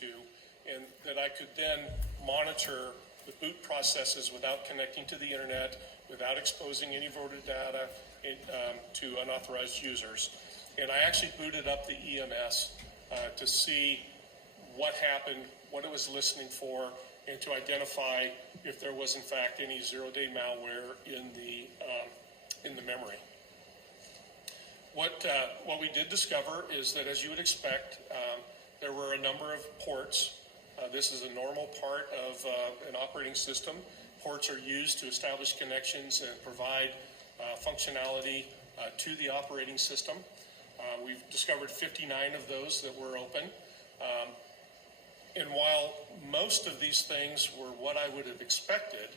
to, and that I could then monitor the boot processes without connecting to the internet, without exposing any voter data to unauthorized users. And I actually booted up the EMS to see what happened, what it was listening for, and to identify if there was in fact any zero-day malware in the memory. What we did discover is that, as you would expect, there were a number of ports. This is a normal part of an operating system. Ports are used to establish connections and provide functionality to the operating system. We've discovered 59 of those that were open. And while most of these things were what I would have expected,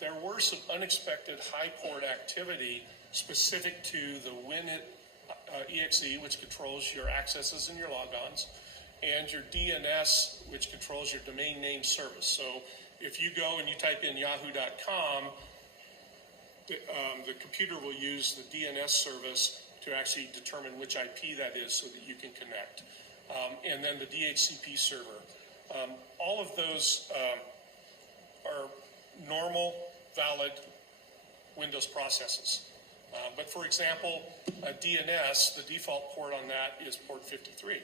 there were some unexpected high port activity specific to the WinIt exe, which controls your accesses and your logons, and your DNS, which controls your domain name service. So if you go and you type in yahoo.com, the computer will use the DNS service to actually determine which IP that is so that you can connect. And then the DHCP server. All of those are normal, valid Windows processes. But for example, DNS, the default port on that is port 53.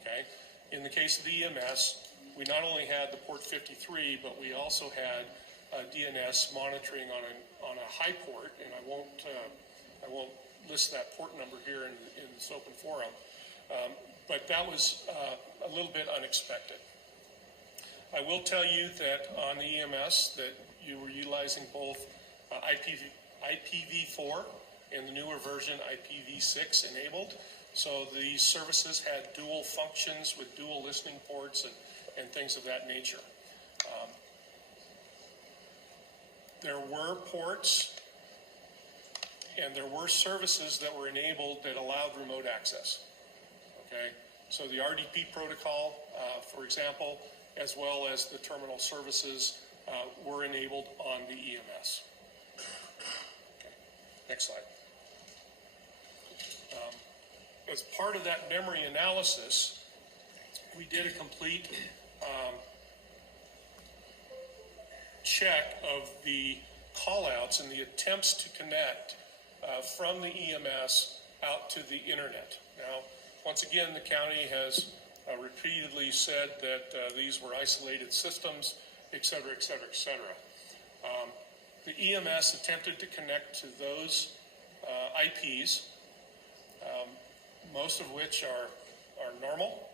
Okay? In the case of EMS, we not only had the port 53, but we also had DNS monitoring on a high port, and I won't list that port number here in this open forum. But that was a little bit unexpected. I will tell you that on the EMS that you were utilizing both IPv4 and the newer version IPv6 enabled. So these services had dual functions with dual listening ports and things of that nature. There were ports and there were services that were enabled that allowed remote access. Okay, so the RDP protocol, for example, as well as the terminal services were enabled on the EMS. Okay. Next slide. As part of that memory analysis, we did a complete check of the callouts and the attempts to connect from the EMS out to the internet. Now, once again, the county has repeatedly said that these were isolated systems, et cetera, et cetera, et cetera. The EMS attempted to connect to those IPs, most of which are normal.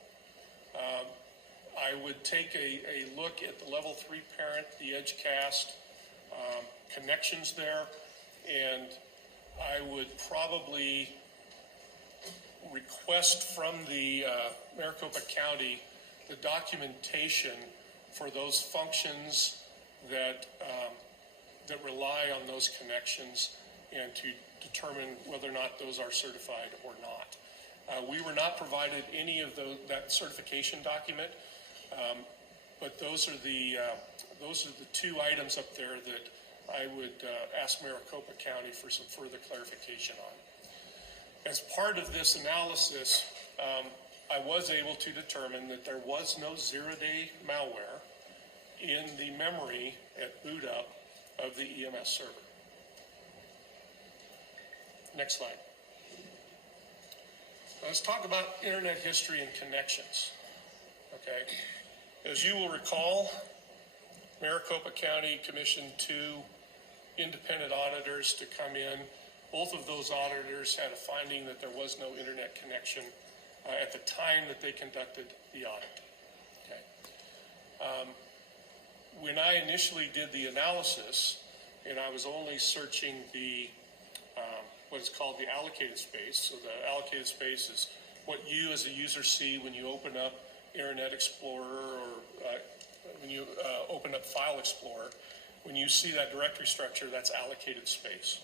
I would take a look at the level 3 parent, the Edgecast connections there, and I would probably request from the Maricopa County the documentation for those functions that rely on those connections and to determine whether or not those are certified or not. We were not provided any of that certification document, but those are the two items up there that I would ask Maricopa County for some further clarification on. As part of this analysis, I was able to determine that there was no zero-day malware in the memory at boot up of the EMS server. Next slide. Let's talk about internet history and connections. Okay. As you will recall, Maricopa County commissioned 2 independent auditors to come in. Both of those auditors had a finding that there was no internet connection at the time that they conducted the audit. Okay. When I initially did the analysis, and I was only searching the what is called the allocated space. So the allocated space is what you as a user see when you open up Internet Explorer or when you open up File Explorer. When you see that directory structure, that's allocated space.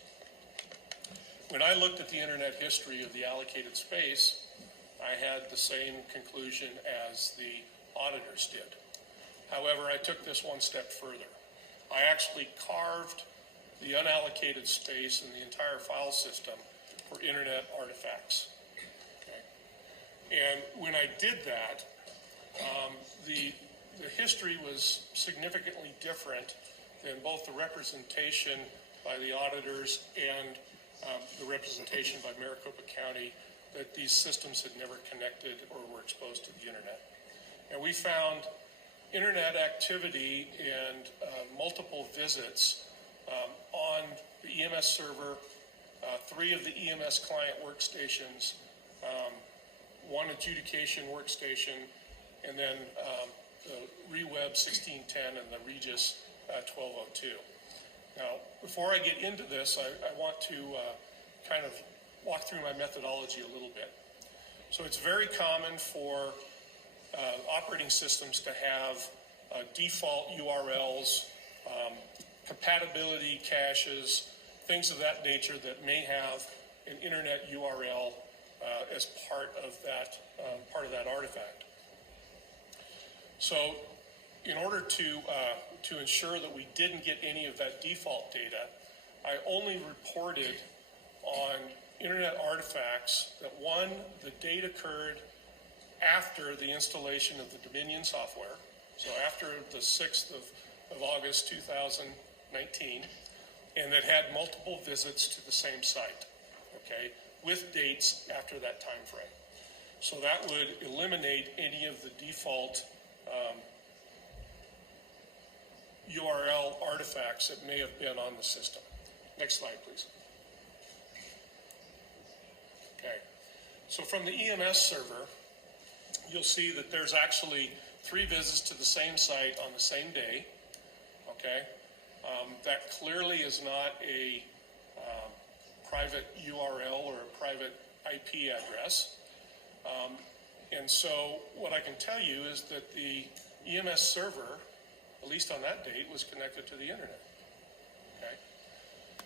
When I looked at the internet history of the allocated space, I had the same conclusion as the auditors did. However, I took this one step further. I actually carved the unallocated space in the entire file system for internet artifacts. Okay. And when I did that, The history was significantly different than both the representation by the auditors and the representation by Maricopa County that these systems had never connected or were exposed to the internet. And we found internet activity and multiple visits on the EMS server, 3 of the EMS client workstations, 1 adjudication workstation, and then the ReWeb 1610 and the Regis 1202. Now, before I get into this, I want to kind of walk through my methodology a little bit. So it's very common for operating systems to have default URLs, compatibility caches, things of that nature that may have an internet URL as part of that artifact. So in order to ensure that we didn't get any of that default data, I only reported on internet artifacts that, 1, the date occurred after the installation of the Dominion software, so after the 6th of August 2019, and that had multiple visits to the same site, okay, with dates after that time frame. So that would eliminate any of the default URL artifacts that may have been on the system. Next slide, please. Okay, so from the EMS server, you'll see that there's actually 3 visits to the same site on the same day, okay? That clearly is not a private URL or a private IP address. And so what I can tell you is that the EMS server, at least on that date, was connected to the internet, okay?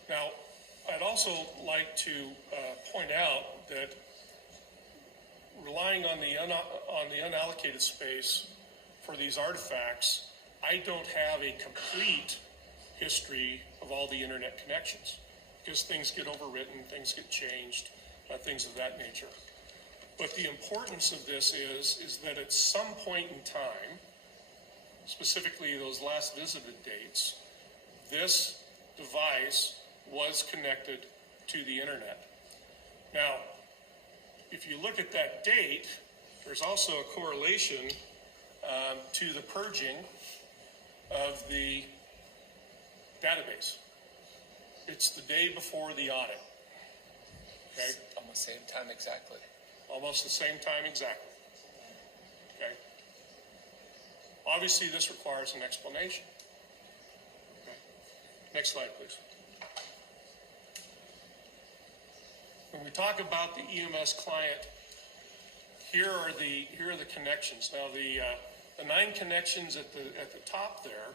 Now, I'd also like to point out that relying on the unallocated space for these artifacts, I don't have a complete history of all the internet connections because things get overwritten, things get changed, things of that nature. But the importance of this is that at some point in time, specifically those last visited dates, this device was connected to the internet. Now, if you look at that date, there's also a correlation to the purging of the database. It's the day before the audit. Okay? Almost the same time exactly. Almost the same time exactly. Okay? Obviously, this requires an explanation. Okay? Next slide, please. When we talk about the EMS client, here are the connections. Now, the 9 connections at the top there,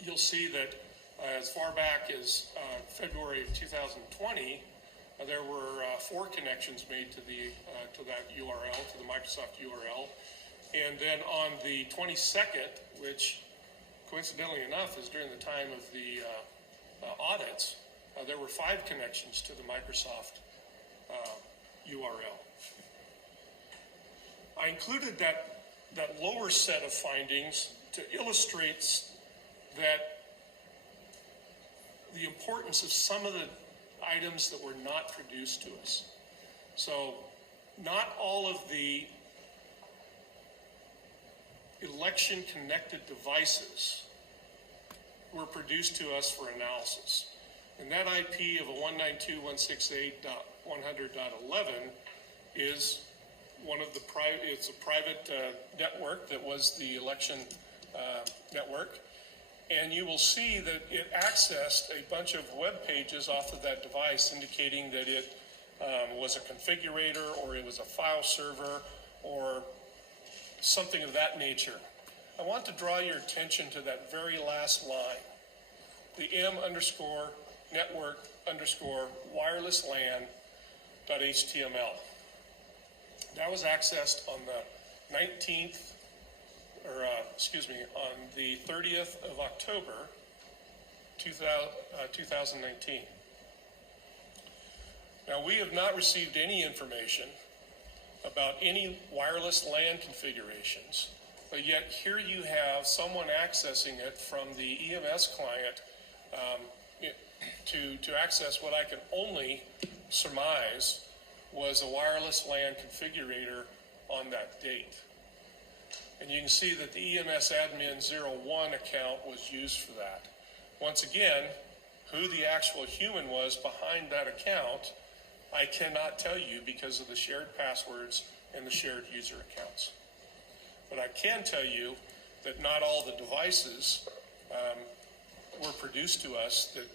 you'll see that as far back as February of 2020, there were 4 connections made to that URL, to the Microsoft URL, and then on the 22nd, which coincidentally enough is during the time of the audits, there were 5 connections to the Microsoft URL. I included that lower set of findings to illustrate that the importance of some of the items that were not produced to us. So not all of the election-connected devices were produced to us for analysis. And that IP of a 192.168.100.11 is it's a private network that was the election network. And you will see that it accessed a bunch of web pages off of that device indicating that it was a configurator or it was a file server or something of that nature. I want to draw your attention to that very last line, the m_network_wireless_LAN.html. That was accessed on the 19th, on the 30th of October, 2019. Now, we have not received any information about any wireless LAN configurations, but yet here you have someone accessing it from the EMS client to access what I can only surmise was a wireless LAN configurator on that date. And you can see that the EMS admin 01 account was used for that. Once again, who the actual human was behind that account, I cannot tell you because of the shared passwords and the shared user accounts. But I can tell you that not all the devices were produced to us that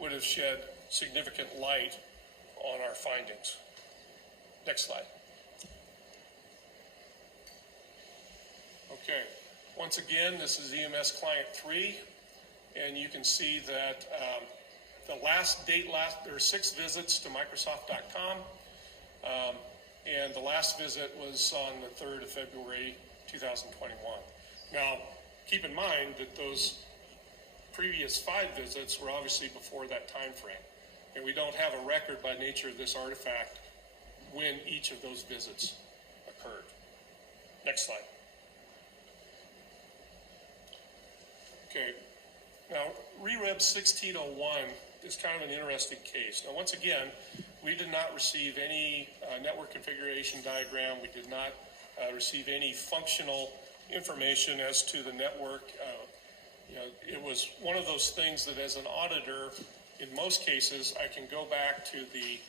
would have shed significant light on our findings. Next slide. Okay, once again, this is EMS Client 3, and you can see that there are 6 visits to Microsoft.com, and the last visit was on the 3rd of February 2021. Now, keep in mind that those previous 5 visits were obviously before that time frame, and we don't have a record by nature of this artifact when each of those visits occurred. Next slide. Okay, now REREB 1601 is kind of an interesting case. Now, once again, we did not receive any network configuration diagram. We did not receive any functional information as to the network. It was one of those things that as an auditor, in most cases, I can go back to the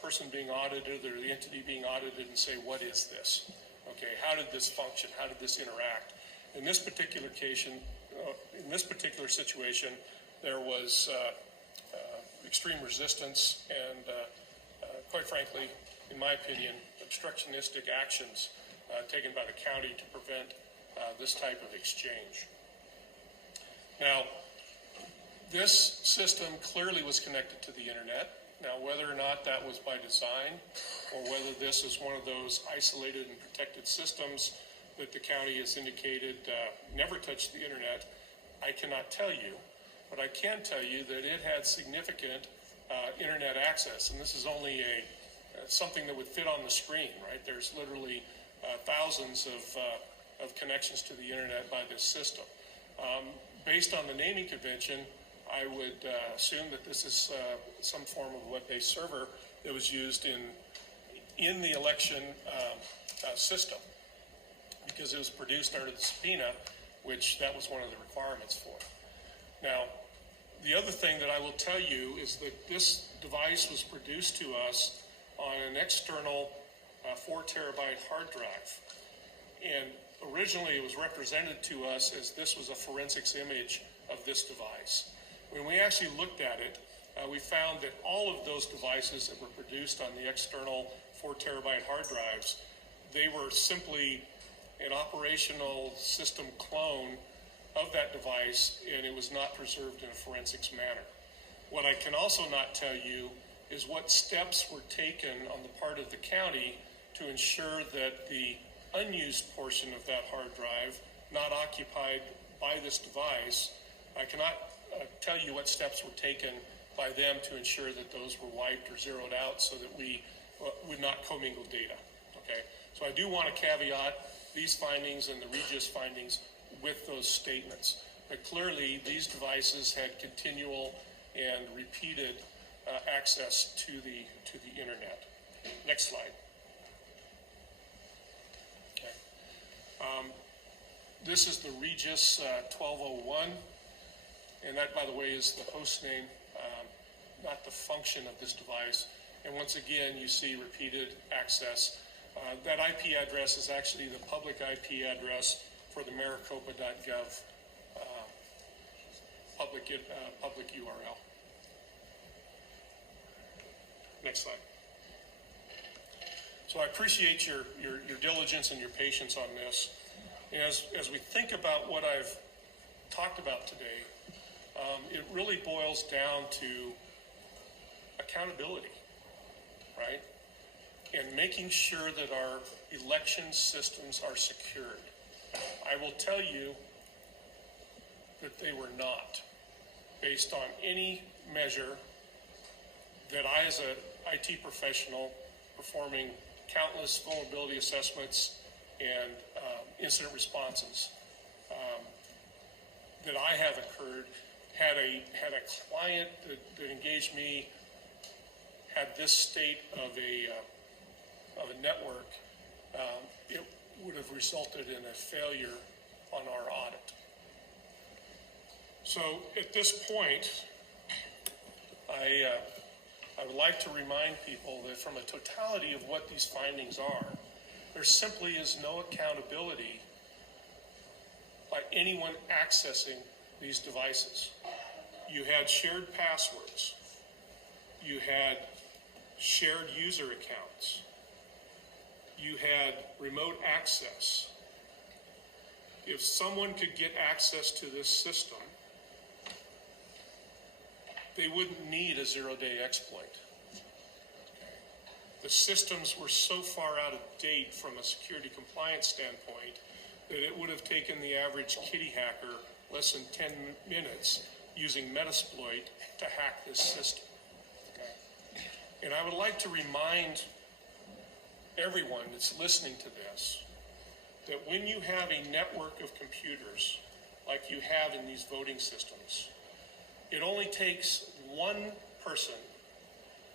person being audited or the entity being audited and say, what is this? Okay, how did this function? How did this interact? In this particular situation, there was extreme resistance and, quite frankly, in my opinion, obstructionistic actions taken by the county to prevent this type of exchange. Now, this system clearly was connected to the internet. Now, whether or not that was by design or whether this is one of those isolated and protected systems that the county has indicated never touched the internet, I cannot tell you. But I can tell you that it had significant internet access, and this is only something that would fit on the screen, right? There's literally thousands of connections to the internet by this system. Based on the naming convention, I would assume that this is some form of web-based server that was used in the election system, because it was produced under the subpoena, which that was one of the requirements for. Now, the other thing that I will tell you is that this device was produced to us on an external 4 terabyte hard drive. And originally it was represented to us as this was a forensics image of this device. When we actually looked at it, we found that all of those devices that were produced on the external 4 terabyte hard drives, they were simply an operational system clone of that device, and it was not preserved in a forensics manner. What I can also not tell you is what steps were taken on the part of the county to ensure that the unused portion of that hard drive, not occupied by this device, I cannot tell you what steps were taken by them to ensure that those were wiped or zeroed out so that we would not commingle data. Okay, so I do want to caveat these findings and the Regis findings with those statements. But clearly, these devices had continual and repeated access to the internet. Next slide. Okay. This is the Regis 1201, and that, by the way, is the host name, not the function of this device. And once again, you see repeated access. That IP address is actually the public IP address for the maricopa.gov public URL. Next slide. So I appreciate your diligence and your patience on this. And as we think about what I've talked about today, it really boils down to accountability, right? And making sure that our election systems are secured. I will tell you that they were not, based on any measure that I, as an IT professional performing countless vulnerability assessments and incident responses that I have occurred. Had a client that engaged me had this state of a network, it would have resulted in a failure on our audit. So at this point, I would like to remind people that from a totality of what these findings are, there simply is no accountability by anyone accessing these devices. You had shared passwords. You had shared user accounts. You had remote access. If someone could get access to this system, they wouldn't need a zero-day exploit. The systems were so far out of date from a security compliance standpoint that it would have taken the average kitty hacker less than 10 minutes using Metasploit to hack this system. And I would like to remind everyone that's listening to this that when you have a network of computers like you have in these voting systems, it only takes one person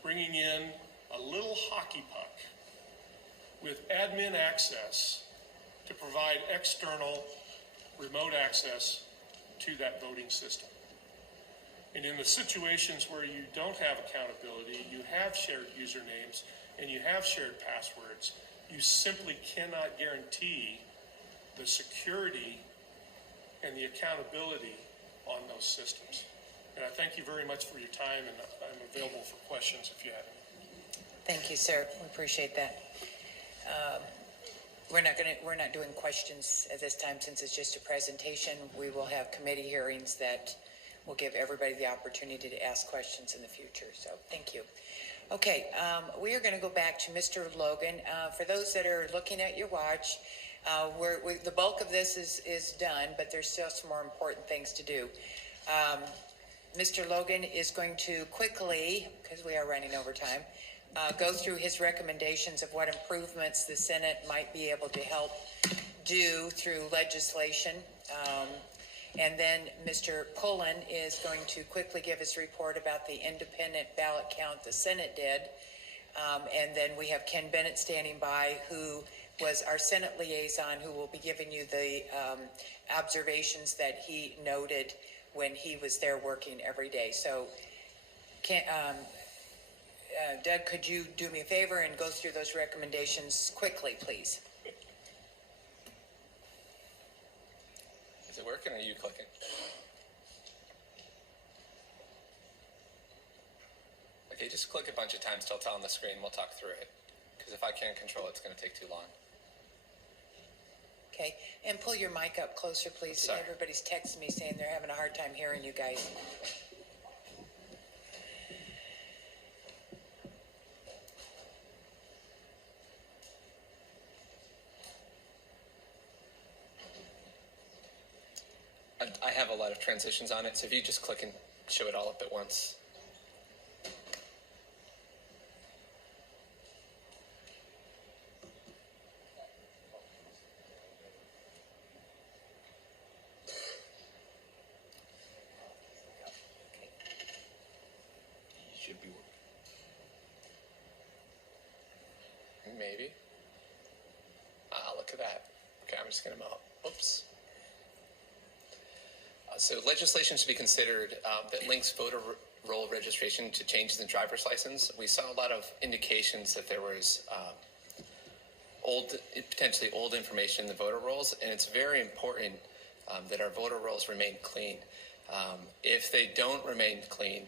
bringing in a little hockey puck with admin access to provide external remote access to that voting system. And in the situations where you don't have accountability, you have shared usernames and you have shared passwords, you simply cannot guarantee the security and the accountability on those systems. And I thank you very much for your time, and I'm available for questions if you have any. Thank you, sir. We appreciate that. We're not doing questions at this time since it's just a presentation. We will have committee hearings that will give everybody the opportunity to ask questions in the future. So thank you. Okay, we are going to go back to Mr. Logan. For those that are looking at your watch, the bulk of this is done, but there's still some more important things to do. Mr. Logan is going to quickly, because we are running over time, go through his recommendations of what improvements the Senate might be able to help do through legislation. And then Mr. Pullen is going to quickly give his report about the independent ballot count the Senate did. And then we have Ken Bennett standing by, who was our Senate liaison, who will be giving you the observations that he noted when he was there working every day. So, Doug, could you do me a favor and go through those recommendations quickly, please? Is it working or are you clicking? Okay, just click a bunch of times till it's on the screen. We'll talk through it. Because if I can't control it, it's going to take too long. Okay, and pull your mic up closer, please. Sorry. Everybody's texting me saying they're having a hard time hearing you guys. I have a lot of transitions on it, so if you just click and show it all up at once. Should be working. Maybe. Look at that. Okay, I'm just going to oops. So legislation should be considered that links voter roll registration to changes in driver's license. We saw a lot of indications that there was potentially old information in the voter rolls, and it's very important that our voter rolls remain clean. If they don't remain clean,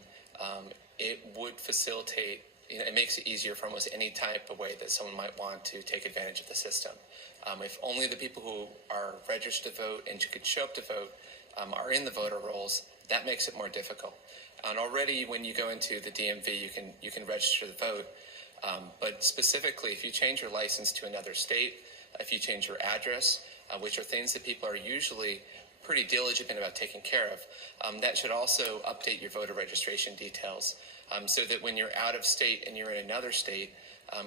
it would facilitate, it makes it easier for almost any type of way that someone might want to take advantage of the system. If only the people who are registered to vote and could show up to vote are in the voter rolls, that makes it more difficult. And already when you go into the DMV, you can register to vote. But specifically, if you change your license to another state, if you change your address, which are things that people are usually pretty diligent about taking care of, that should also update your voter registration details so that when you're out of state and you're in another state,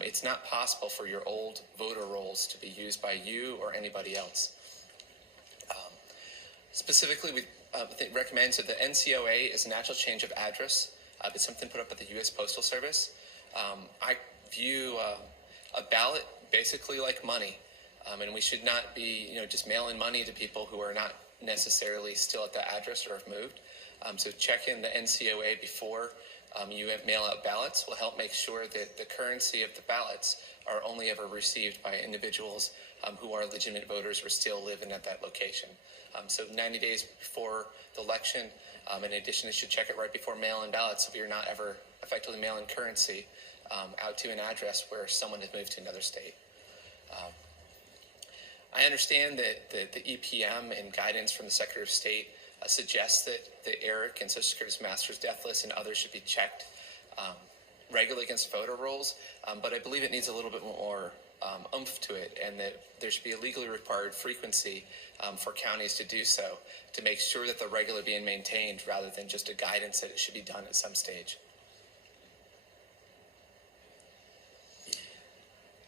it's not possible for your old voter rolls to be used by you or anybody else. Specifically, we recommend that the NCOA is a natural change of address. It's something put up by the U.S. Postal Service. I view a ballot basically like money, and we should not be, just mailing money to people who are not necessarily still at that address or have moved. So checking the NCOA before you mail out ballots will help make sure that the currency of the ballots are only ever received by individuals who are legitimate voters or still living at that location. So 90 days before the election, in addition, you should check it right before mail-in ballots so you're not ever effectively mailing currency out to an address where someone has moved to another state. I understand that the EPM and guidance from the Secretary of State suggests that the ERIC and Social Security's master's death list and others should be checked regularly against voter rolls, but I believe it needs a little bit more oomph to it, and that there should be a legally required frequency for counties to do so to make sure that they're regularly being maintained rather than just a guidance that it should be done at some stage.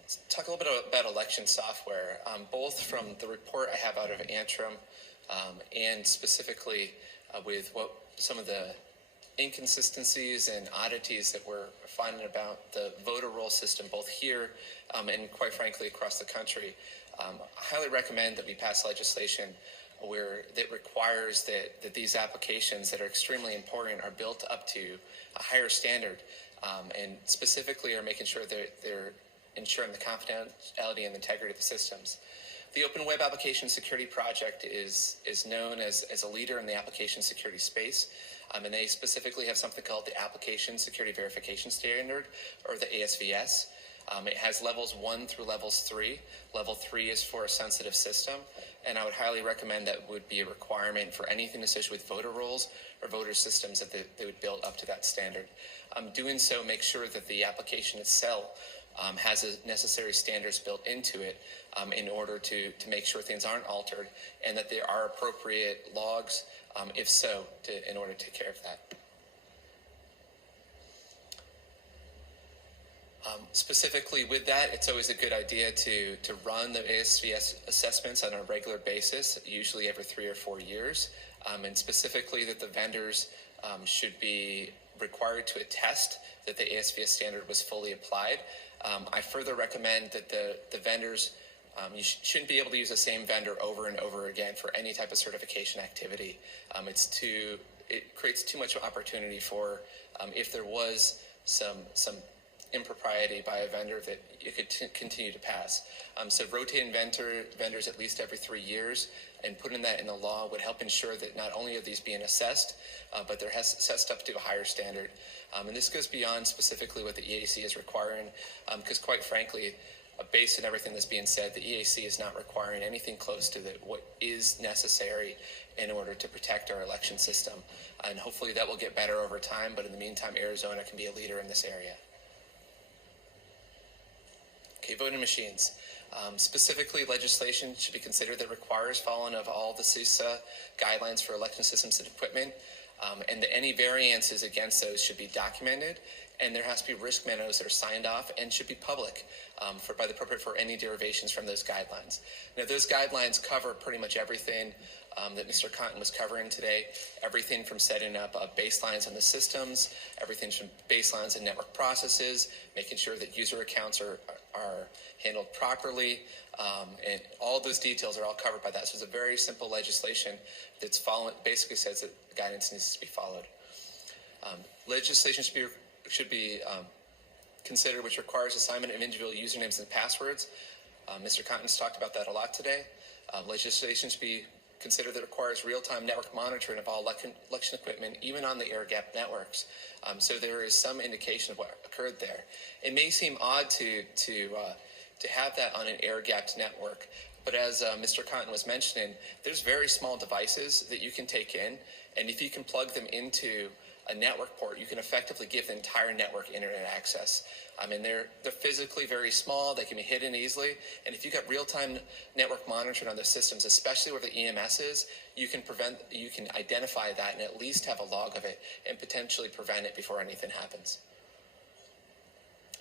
Let's talk a little bit about election software, both from the report I have out of Antrim and specifically with what some of the inconsistencies and oddities that we're finding about the voter roll system, both here and quite frankly across the country. I highly recommend that we pass legislation that requires that these applications that are extremely important are built up to a higher standard, and specifically are making sure that they're ensuring the confidentiality and integrity of the systems. The Open Web Application Security Project is known as a leader in the application security space, and they specifically have something called the Application Security Verification Standard, or the ASVS. It has levels 1 through levels 3. Level 3 is for a sensitive system, and I would highly recommend that would be a requirement for anything associated with voter rolls or voter systems that they would build up to that standard. Doing so makes sure that the application itself has the necessary standards built into it in order to make sure things aren't altered, and that there are appropriate logs, if so, in order to take care of that. Specifically with that, it's always a good idea to run the ASVS assessments on a regular basis, usually every 3 or 4 years, and specifically that the vendors should be required to attest that the ASVS standard was fully applied. I further recommend that the vendors, you shouldn't be able to use the same vendor over and over again for any type of certification activity. It creates too much opportunity for, if there was some impropriety by a vendor, that you could continue to pass. So rotating vendors at least every 3 years and putting that in the law would help ensure that not only are these being assessed, but they're assessed up to a higher standard. And this goes beyond specifically what the EAC is requiring, because quite frankly, based on everything that's being said, the EAC is not requiring anything close to what is necessary in order to protect our election system. And hopefully that will get better over time, but in the meantime, Arizona can be a leader in this area. Okay, voting machines. Specifically, legislation should be considered that requires following of all the CISA guidelines for election systems and equipment, and that any variances against those should be documented, and there has to be risk memos that are signed off and should be public by the appropriate for any derivations from those guidelines. Now, those guidelines cover pretty much everything that Mr. Cotton was covering today, everything from setting up baselines on the systems, everything from baselines and network processes, making sure that user accounts are handled properly, and all those details are all covered by that. So it's a very simple legislation that's basically says that the guidance needs to be followed. Legislation should be considered which requires assignment of individual usernames and passwords. Mr. Cotton's talked about that a lot today. Legislation should be considered that requires real-time network monitoring of all election equipment, even on the air-gapped networks. So there is some indication of what occurred there. It may seem odd to have that on an air-gapped network, but as Mr. Cotton was mentioning, there's very small devices that you can take in, and if you can plug them into a network port, you can effectively give the entire network internet access. I mean, they're physically very small, they can be hidden easily, and if you've got real-time network monitoring on those systems, especially where the EMS is, you can identify that and at least have a log of it and potentially prevent it before anything happens.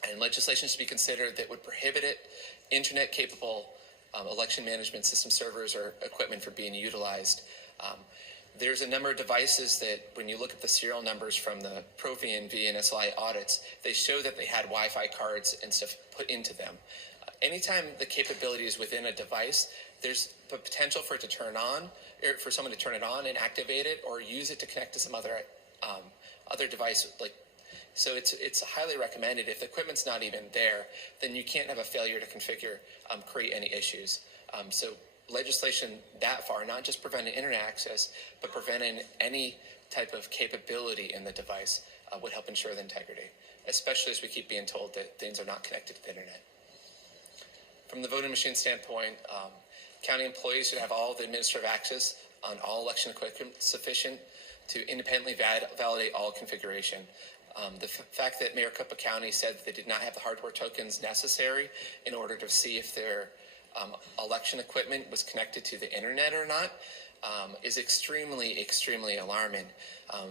And legislation should be considered that would prohibit internet-capable election management system servers or equipment from being utilized. There's a number of devices that, when you look at the serial numbers from the ProVNV and SLI audits, they show that they had Wi-Fi cards and stuff put into them. Anytime the capability is within a device, there's the potential for it to turn on, or for someone to turn it on and activate it, or use it to connect to some other device. So it's highly recommended. If the equipment's not even there, then you can't have a failure to configure create any issues. So legislation that far, not just preventing internet access, but preventing any type of capability in the device would help ensure the integrity, especially as we keep being told that things are not connected to the internet. From the voting machine standpoint, county employees should have all the administrative access on all election equipment sufficient to independently validate all configuration. The fact that Maricopa County said that they did not have the hardware tokens necessary in order to see if their election equipment was connected to the internet or not is extremely, extremely alarming.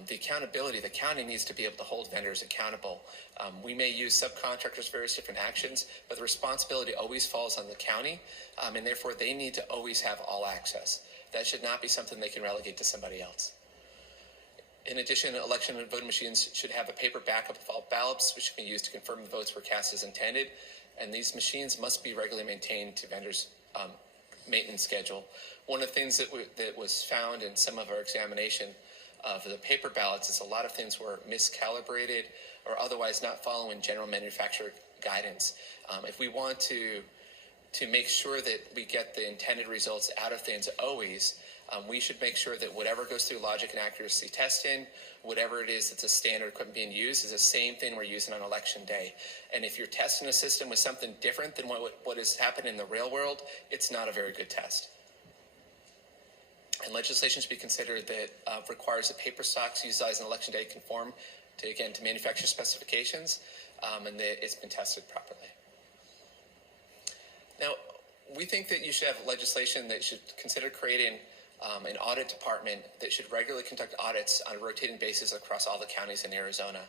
The accountability, the county needs to be able to hold vendors accountable. We may use subcontractors for various different actions, but the responsibility always falls on the county, and therefore they need to always have all access. That should not be something they can relegate to somebody else. In addition, election and voting machines should have a paper backup of all ballots, which can be used to confirm the votes were cast as intended, and these machines must be regularly maintained to vendors' maintenance schedule. One of the things that was found in some of our examination of the paper ballots is a lot of things were miscalibrated or otherwise not following general manufacturer guidance. If we want to make sure that we get the intended results out of things always, we should make sure that whatever goes through logic and accuracy testing, whatever it is that's a standard equipment being used, is the same thing we're using on election day. And if you're testing a system with something different than what has happened in the real world, it's not a very good test. And legislation should be considered that requires that paper stocks used on election day conform to manufacturer specifications, and that it's been tested properly. Now, we think that you should have legislation that should consider creating an audit department that should regularly conduct audits on a rotating basis across all the counties in Arizona.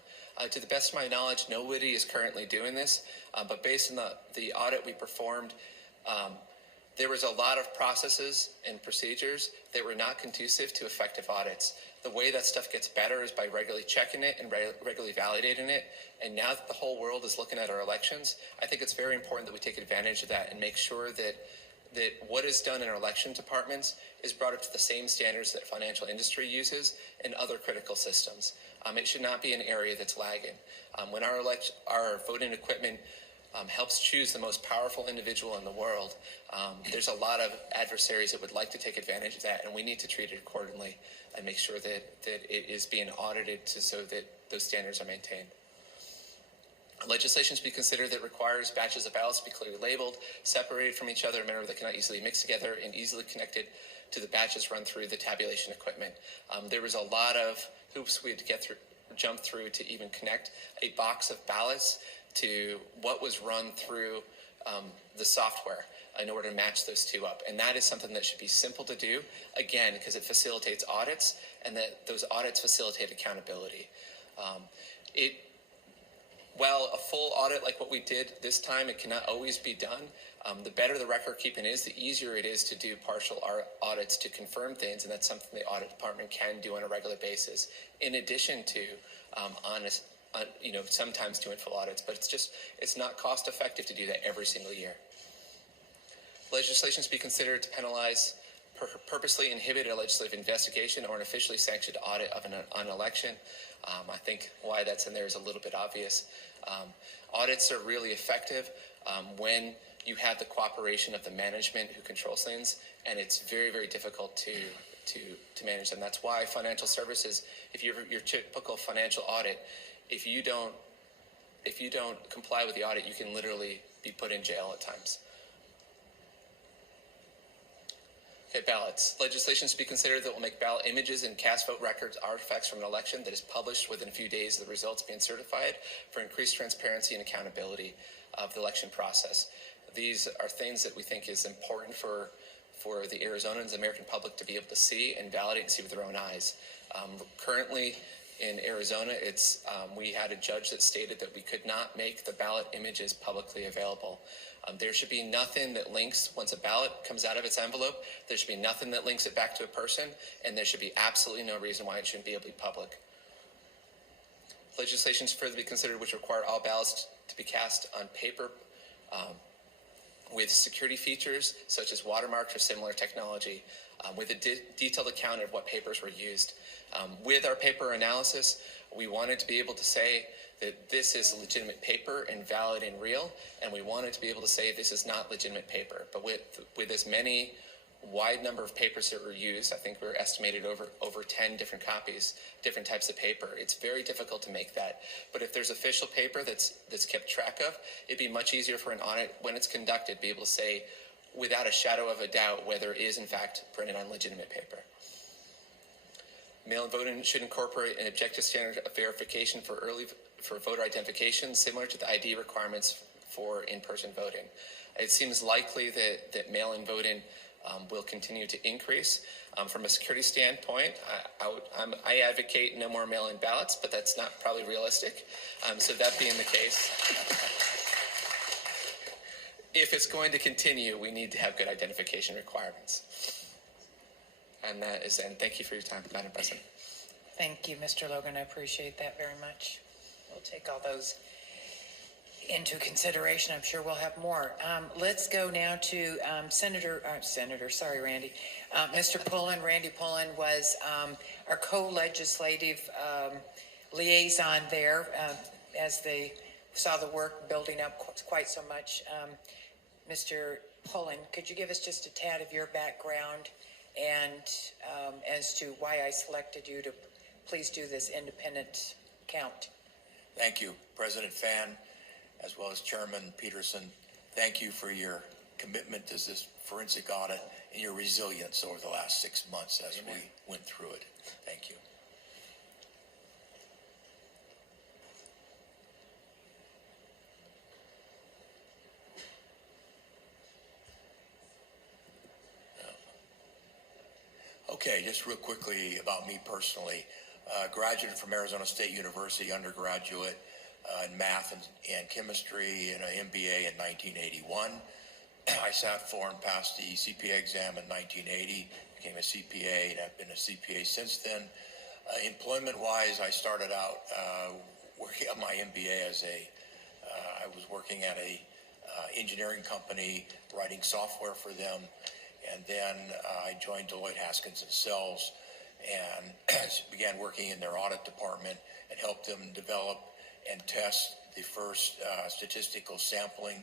To the best of my knowledge, nobody is currently doing this, but based on the audit we performed, there was a lot of processes and procedures that were not conducive to effective audits. The way that stuff gets better is by regularly checking it and regularly validating it. And now that the whole world is looking at our elections, I think it's very important that we take advantage of that and make sure that what is done in our election departments is brought up to the same standards that financial industry uses and other critical systems. It should not be an area that's lagging. When our voting equipment helps choose the most powerful individual in the world, there's a lot of adversaries that would like to take advantage of that, and we need to treat it accordingly and make sure that it is being audited so that those standards are maintained. Legislation should be considered that requires batches of ballots to be clearly labeled, separated from each other in a manner that cannot easily mix together, and easily connected to the batches run through the tabulation equipment. There was a lot of hoops we had to jump through to even connect a box of ballots to what was run through the software in order to match those two up. And that is something that should be simple to do, again, because it facilitates audits, and that those audits facilitate accountability. While a full audit like what we did this time, it cannot always be done. The better the record keeping is, the easier it is to do partial audits to confirm things, and that's something the audit department can do on a regular basis, in addition to sometimes doing full audits. But it's not cost effective to do that every single year. Legislation should be considered to penalize purposely inhibit a legislative investigation or an officially sanctioned audit of an election. I think why that's in there is a little bit obvious. Audits are really effective when you have the cooperation of the management who controls things, and it's very, very difficult to manage them. That's why financial services, if you're your typical financial audit, if you don't comply with the audit, you can literally be put in jail at times. Okay, ballots. Legislation should be considered that will make ballot images and cast vote records artifacts from an election that is published within a few days of the results being certified for increased transparency and accountability of the election process. These are things that we think is important for the Arizonans, the American public, to be able to see and validate and see with their own eyes. Currently, In Arizona, we had a judge that stated that we could not make the ballot images publicly available. There should be nothing that links, once a ballot comes out of its envelope, there should be nothing that links it back to a person, and there should be absolutely no reason why it shouldn't be able to be public. Legislation is further to be considered which require all ballots to be cast on paper with security features such as watermarks or similar technology, with a detailed account of what papers were used. With our paper analysis, we wanted to be able to say that this is legitimate paper and valid and real, and we wanted to be able to say this is not legitimate paper. But with as many wide number of papers that were used, I think we were estimated over 10 different copies, different types of paper. It's very difficult to make that. But if there's official paper that's kept track of, it'd be much easier for an audit when it's conducted, be able to say without a shadow of a doubt whether it is in fact printed on legitimate paper. Mail-in voting should incorporate an objective standard of verification for voter identification, similar to the ID requirements for in-person voting. It seems likely that mail-in voting will continue to increase. From a security standpoint, I advocate no more mail-in ballots, but that's not probably realistic. So that being the case, if it's going to continue, we need to have good identification requirements. And that is end. Thank you for your time, Madam President. Thank you, Mr. Logan. I appreciate that very much. We'll take all those into consideration. I'm sure we'll have more. Let's go now to Randy. Mr. Pullen. Randy Pullen was our co-legislative liaison there as they saw the work building up quite so much. Mr. Pullen, could you give us just a tad of your background and as to why I selected you to please do this independent count? Thank you, President Fan, as well as Chairman Peterson. Thank you for your commitment to this forensic audit and your resilience over the last 6 months as we went through it. Thank you. Okay, just real quickly about me personally. Graduated from Arizona State University, undergraduate in math and chemistry, and an MBA in 1981. I sat for and passed the CPA exam in 1980, became a CPA, and I've been a CPA since then. Employment-wise, I started out working on my MBA I was working at a engineering company, writing software for them. And then I joined Deloitte Haskins & Sells and began working in their audit department and helped them develop and test the first statistical sampling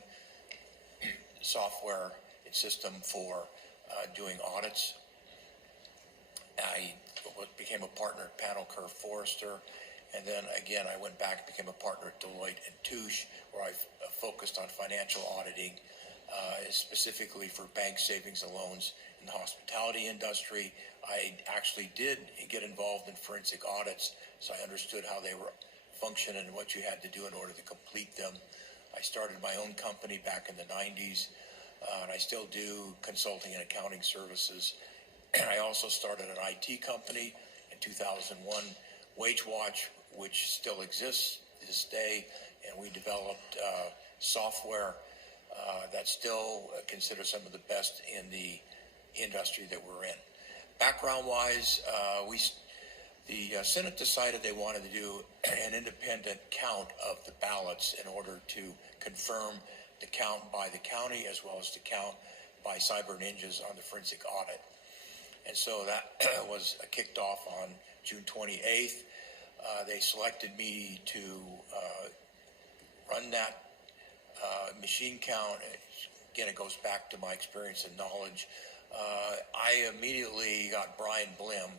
software and system for doing audits. I became a partner at Panel Curve Forrester, and then again I went back and became a partner at Deloitte & Touche, where I focused on financial auditing, specifically for bank savings and loans in the hospitality industry. I actually did get involved in forensic audits, so I understood how they were function and what you had to do in order to complete them. I started my own company back in the 90s, and I still do consulting and accounting services. I also started an IT company in 2001, WageWatch, which still exists to this day, and we developed software that's still considered some of the best in the industry that we're in. Background-wise, the Senate decided they wanted to do an independent count of the ballots in order to confirm the count by the county as well as the count by Cyber Ninjas on the forensic audit. And so that was kicked off on June 28th. They selected me to run that machine count. Again, it goes back to my experience and knowledge. I immediately got Brian Blim,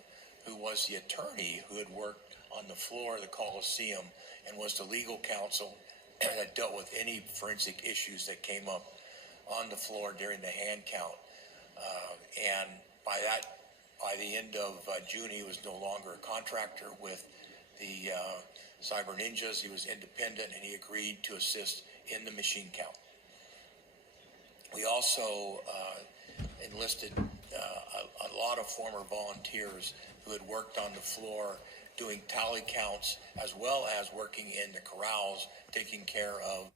who was the attorney who had worked on the floor of the Coliseum and was the legal counsel that dealt with any forensic issues that came up on the floor during the hand count. And by the end of June, he was no longer a contractor with the Cyber Ninjas. He was independent, and he agreed to assist in the machine count. We also enlisted a lot of former volunteers who had worked on the floor doing tally counts, as well as working in the corrals, taking care of